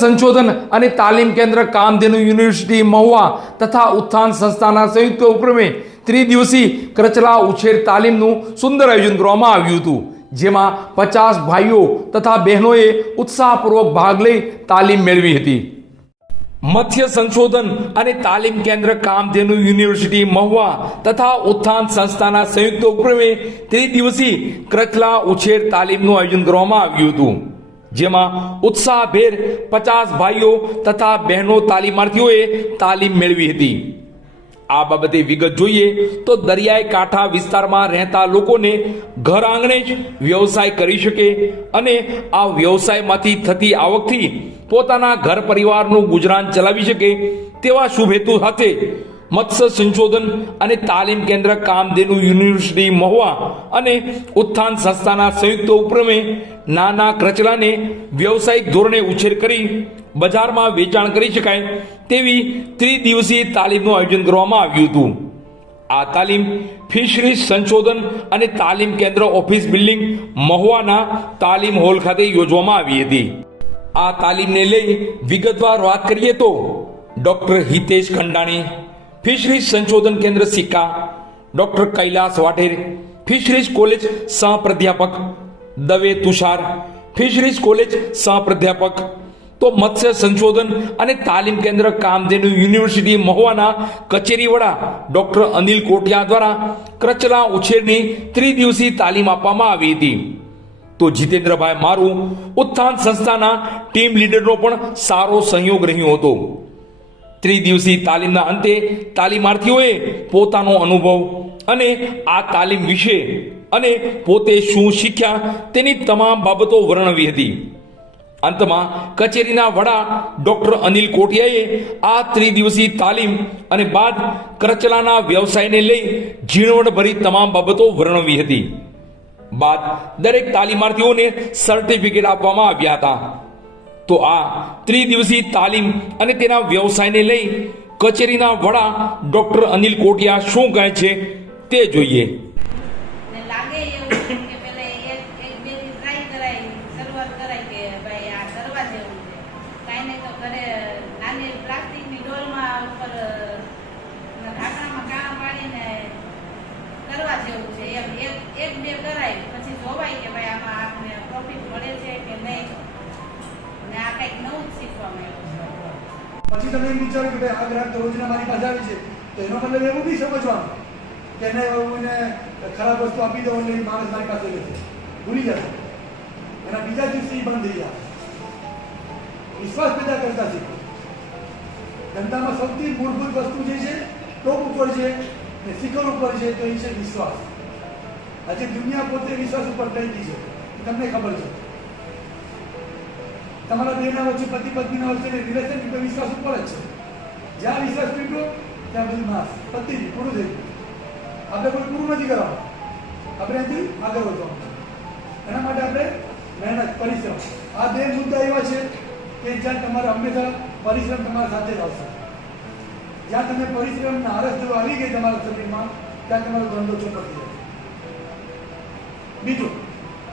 સંશોધન અને તાલીમ કેન્દ્ર કામધેનુ યુનિવર્સિટી મહુવા તથા ઉત્થાન સંસ્થાના સંયુક્ત ઉપક્રમે ત્રિદિવસીય કરચલા ઉછેર તાલીમનું સુંદર આયોજન કરવામાં આવ્યું હતું, જેમાં 50 ભાઈઓ તથા બહેનોએ ઉત્સાહપૂર્વક ભાગ લઈ તાલીમ મેળવી હતી. મત્સ્ય સંશોધન અને તાલીમ કેન્દ્ર કામધેનુ યુનિવર્સિટી મહુવા તથા ઉત્થાન સંસ્થાના સંયુક્ત ઉપક્રમે ત્રિદિવસીય કરચલા ઉછેર તાલીમનું આયોજન કરવામાં આવ્યું હતું, જેમાં ઉત્સાહભેર 50 ભાઈઓ તથા બહેનો તાલીમાર્થીઓએ તાલીમ મેળવી હતી. આ બાબતે વિગત જોઈએ તો દરિયાઈ કાંઠા વિસ્તારમાં રહેતા લોકોને ઘર આંગણે જ વ્યવસાય કરી શકે અને આ વ્યવસાયમાંથી થતી આવકથી પોતાના ઘર પરિવારનું ગુજરાન ચલાવી શકે તેવા શુભ હેતુ સાથે મત્સ્ય સંશોધન અને તાલીમ કેન્દ્ર કામધેનુ યુનિવર્સિટી મહુવા અને ઉત્થાન સંસ્થાના સંયુક્ત ઉપક્રમે નાના કરચલાને વ્યવસાયિક ધોરણે ઉછેર કરી બજારમાં વેચાણ કરી શકાય તેવી ત્રિદિવસીય તાલીમનું આયોજન કરવામાં આવ્યું હતું. આ તાલીમ ફિશરીઝ સંશોધન અને તાલીમ કેન્દ્ર ઓફિસ બિલ્ડિંગ મહુવાના તાલીમ હોલ ખાતે યોજવામાં આવી હતી. આ તાલીમને લઈ વિગતવાર વાત કરીએ તો ડોક્ટર હિતેશ ખંડાણી, ફિશરીઝ સંશોધન કેન્દ્ર Sikka, doctor Kailas Vadher, fisheries college સહપ્રાધ્યાપક, દવે તુષાર, ફિશરીઝ કોલેજ સહપ્રાધ્યાપક, તો મત્સ્ય સંશોધન અને તાલીમ કેન્દ્ર કામધેનુ યુનિવર્સિટી મહુવાના કચેરી વડા ડોક્ટર અનિલ કોટિયા દ્વારા કરચલા ઉછેરની ત્રિદિવસીય તાલીમ આપવામાં આવી હતી. તો જીતેન્દ્રભાઈ મારુ ઉત્થાન સંસ્થાના ટીમ લીડરનો પણ સારો સહયોગ રહ્યો હતો. ત્રિદિવસીય તાલીમના અંતે તાલીમાર્થીઓએ પોતાનો અનુભવ અને આ તાલીમ વિશે અને પોતે શું શીખ્યા તેની તમામ બાબતો વર્ણવી હતી. અંતમાં કચેરીના વડા ડોક્ટર અનિલ કોટિયાએ આ ત્રિદિવસીય તાલીમ અને બાદ કરચલાના વ્યવસાયને લઈ ઝીણવટભરી તમામ બાબતો વર્ણવી હતી. બાદ દરેક તાલીમાર્થીઓને સર્ટિફિકેટ આપવામાં આવ્યા હતા. તો આ ત્રિદિવસીય તાલીમ અને તેના વ્યવસાયને લઈ કચેરીના વડા ડોક્ટર અનિલ કોટિયા શું કહે છે તે જોઈએ. પછી તમે એમ વિચારો કે ભાઈ આ ગ્રાહક રોજના મારી પાસે આવી છે તો એનો મતલબ એવું બી સમજવાનું કે એને ખરાબ વસ્તુ આપી દો એટલે માણસ મારી પાસે લેશે, ભૂલી જશે. એના બીજા દિવસે બંધ થઈ જાય. વિશ્વાસ પેદા કરતા શીખો. ધંધામાં સૌથી મૂળભૂત વસ્તુ જે છે ટોપ ઉપર છે ને શિખર ઉપર છે તો એ છે વિશ્વાસ. આજે દુનિયા પોતે વિશ્વાસ ઉપર ટકી છે, તમને ખબર છે. તમારા બેના વચ્ચે પતિ પત્નીના વચ્ચે રિલેશનશીપ વિશ્વાસ ઉપર જ છે. જ્યાં વિશ્વાસ તૂટ્યો ત્યાં બધું નાશ, પતિ પૂરું થઈ ગયું. આપણે કોઈ પૂરું નથી કરવાનું, આપણે એનાથી આગળ વધવાનું. એના માટે આપણે મહેનત, પરિશ્રમ, આ બે મુદ્દા એવા છે કે જ્યાં તમારે હંમેશા પરિશ્રમ તમારા સાથે જ આવશે. જ્યાં તમે પરિશ્રમના આરસ જો આવી ગઈ તમારા શરીરમાં ત્યાં તમારો ધંધો ચોપટ થઈ જશે. બીજું,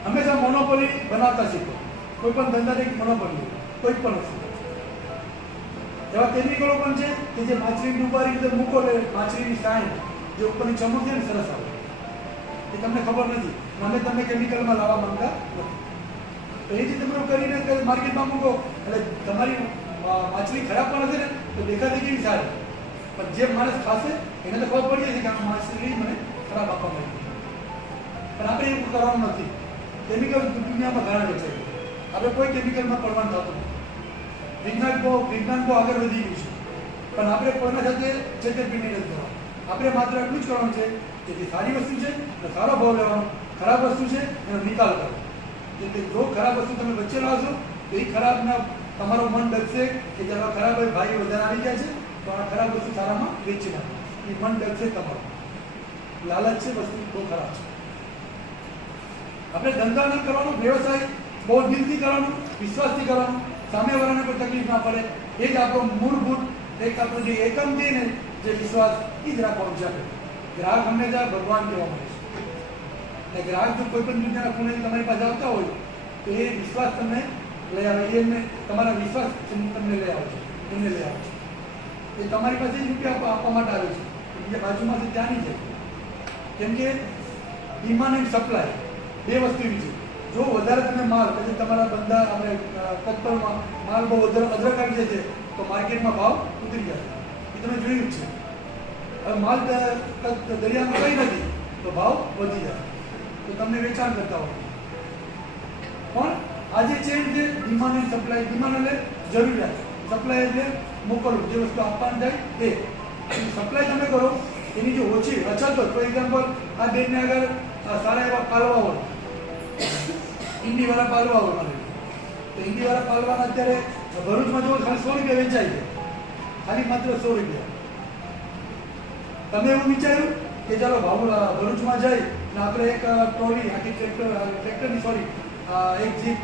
હંમેશા મોનોપોલી બનાવતા શીખો. કોઈ પણ ધંધાને મોનોપોલી, કોઈ પણ વસ્તુ. એવા કેમિકલો પણ છે કે જે માછલીની ડૂબારી રીતે મૂકો એટલે માછલીની સાઈન જે ઉપરની ચમક છે ને સરસ આવે. એ તમને ખબર નથી, મને તમે કેમિકલમાં લાવવા માંગતા નથી. તો એ જે તમે કરીને માર્કેટમાં મૂકો એટલે તમારી માછલી ખરાબ પણ હશે ને તો દેખાતી કેવી સારી, પણ જે માણસ ખાશે એને તો ખબર પડી જશે કે આ માછલી મને ખરાબ આપવા માંગી. પણ આપણે એવું કરવાનું નથી. કેમિકલ દુનિયામાં ઘણા વેચાય છે, આપણે કોઈ કેમિકલમાં પડવાનું થતું નથી. વિજ્ઞાન બહુ આગળ વધી ગયું છે, પણ આપણે કોઈના સાથે છેતરપિંડી નથી કરવાનું. આપણે માત્ર એટલું જ કરવાનું છે કે જે સારી વસ્તુ છે એનો સારો ભાવ લેવાનો, ખરાબ વસ્તુ છે એનો નિકાલ કરવાનો. એટલે જો ખરાબ વસ્તુ તમે વચ્ચે લાવશો તો એ ખરાબના તમારું મન ડગશે કે ચાલો ખરાબ ભાઈ વધારે આવી ગયા છે તો આ ખરાબ વસ્તુ સારામાં વેચી નાખો. એ મન ડગશે તમારું. લાલચ છે વસ્તુ બહુ ખરાબ છે. આપણે ધંધા ન કરવાનો, વ્યવસાય બહુ દિલથી કરવાનું, વિશ્વાસથી કરવાનું, સામેવાળાને કોઈ તકલીફ ના પડે. એ જ આપણો મૂળભૂત એક આપણો જે એકમ છે ને જે વિશ્વાસ એ જ રાખવાનું છે. આપણે ગ્રાહક હંમેશા ભગવાન કહેવા મળે છે. અને ગ્રાહક જો કોઈ પણ દુનિયાના ખૂણેથી તમારી પાસે આવતા હોય તો એ વિશ્વાસ તમને લઈ આવે એમને તમારા વિશ્વાસ તમને લઈ આવે છે, એમને લઈ આવે છે. એ તમારી પાસે જ રૂપિયા આપવા માટે આવે છે, બીજા બાજુમાંથી ત્યાંની છે. કેમ કે ડિમાન્ડ એન્ડ સપ્લાય બે વસ્તુ એવી છે. જો વધારે તમે માલ પછી તમારા ધંધા આપણે તત્પરમાં માલ બહુ અદરક આવી જશે તો માર્કેટમાં ભાવ ઉતરી જશે. એ તમે જોયું જ છે. હવે માલ દરિયામાં કંઈ નથી તો ભાવ વધી જાય તો તમને વેચાણ કરતા હોય. પણ આ જે ચેન છે ડિમાન્ડ એન્ડ સપ્લાય, ડિમાન્ડ એટલે જરૂરિયાત, સપ્લાય એટલે મોકલવું, જે વસ્તુ આપવાની થાય એ સપ્લાય તમે કરો. એની જો ઓછી અછત હોય, ફોર એક્ઝામ્પલ આ બેનને આગળ સારા એવા પાલવા હોય, ઈંડીવાળા પાલવા હોય મને, તો ઈંડીવાળા પાલવાના અત્યારે ભરૂચમાં જો ખાલી 100 રૂપિયા વેચાય છે, ખાલી માત્ર 100 રૂપિયા. તમે એવું વિચાર્યું કે ચાલો ભરૂચમાં જઈ ને આપણે એક ટ્રોલી આખી ટ્રેક્ટરની સોરી એક જીપ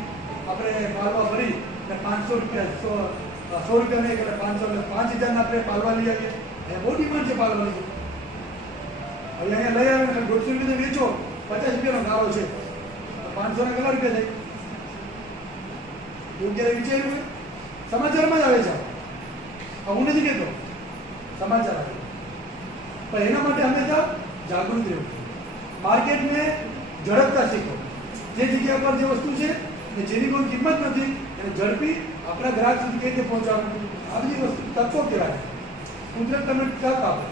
આપણે પાલવા ભરી ને 500 રૂપિયા 100 રૂપિયા નહીં એટલે 500 એટલે 5000 આપણે પાલવા લઈ આવીએ. એ બહુ ડિમાન્ડ છે પાલવાની. હવે અહીંયા લઈ આવે ને 150 રૂપિયા વેચો, 50 રૂપિયાનો ગાળો છે, 500 ના કેટલા રૂપિયા થાય? એવું ક્યારે વિચાર્યું હોય? સમાચારમાં જ આવે છે. હું નથી કહેતો, સમાચાર આવે. પણ એના માટે હંમેશા જાગૃત રહેવું. માર્કેટને ઝડપતા શીખો. જે જગ્યા પર જે વસ્તુ છે ને જેની કોઈ કિંમત નથી એને ઝડપી આપણા ગ્રાહક સુધી કઈ રીતે પહોંચાડવું, આ બધી વસ્તુ તત્વો કહેવાય. કુદરત તમને તક આપે.